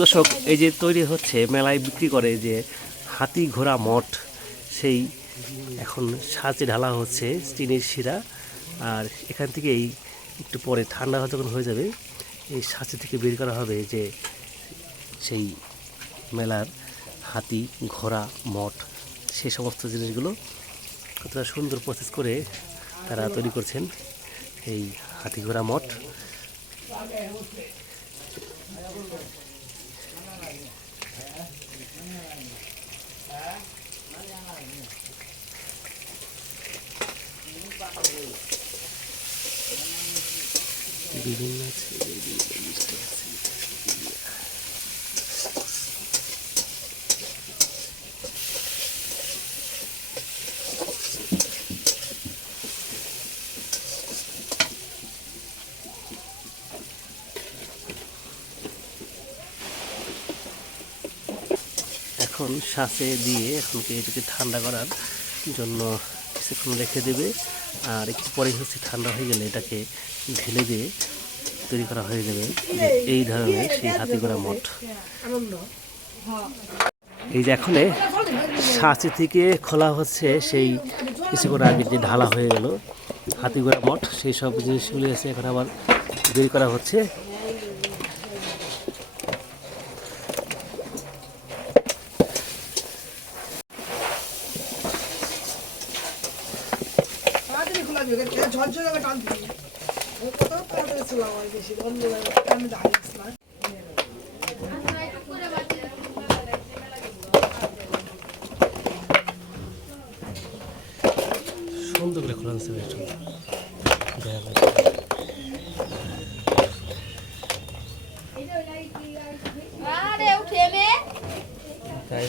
দর্শক, এই যে তৈরি হচ্ছে মেলায় বিক্রি করে যে হাতি ঘোড়া মঠ, সেই এখন সাজে ঢালা হচ্ছে চিনির শিরা। আর এখান থেকেই একটু পরে ঠান্ডা যখন হয়ে যাবে, এই সাজে থেকে বের করা হবে যে সেই মেলার হাতি ঘোড়া মঠ, সে সমস্ত জিনিসগুলো কতটা সুন্দর প্রসেস করে তারা তৈরি করছেন এই হাতি ঘোড়া মঠ। বিভিন্ন এখন শাঁসে দিয়ে এখনকে এটাকে ঠান্ডা করার জন্য কিছুক্ষণ রেখে দেবে। আর একটু পরেই হচ্ছে ঠান্ডা হয়ে গেলে এটাকে ঢেলে দিয়ে তৈরি করা হয়ে যাবে এই ধরনের সেই হাতি ঘোড়া মঠ। এই যে এখন শাঁসি থেকে খোলা হচ্ছে সেই কিছুক্ষণ আগে যে ঢালা হয়ে গেল হাতি ঘোড়া মঠ, সেই সব জিনিসগুলি আছে এখন আবার বের করা হচ্ছে। সুন্দর করে খোলা হচ্ছে তাই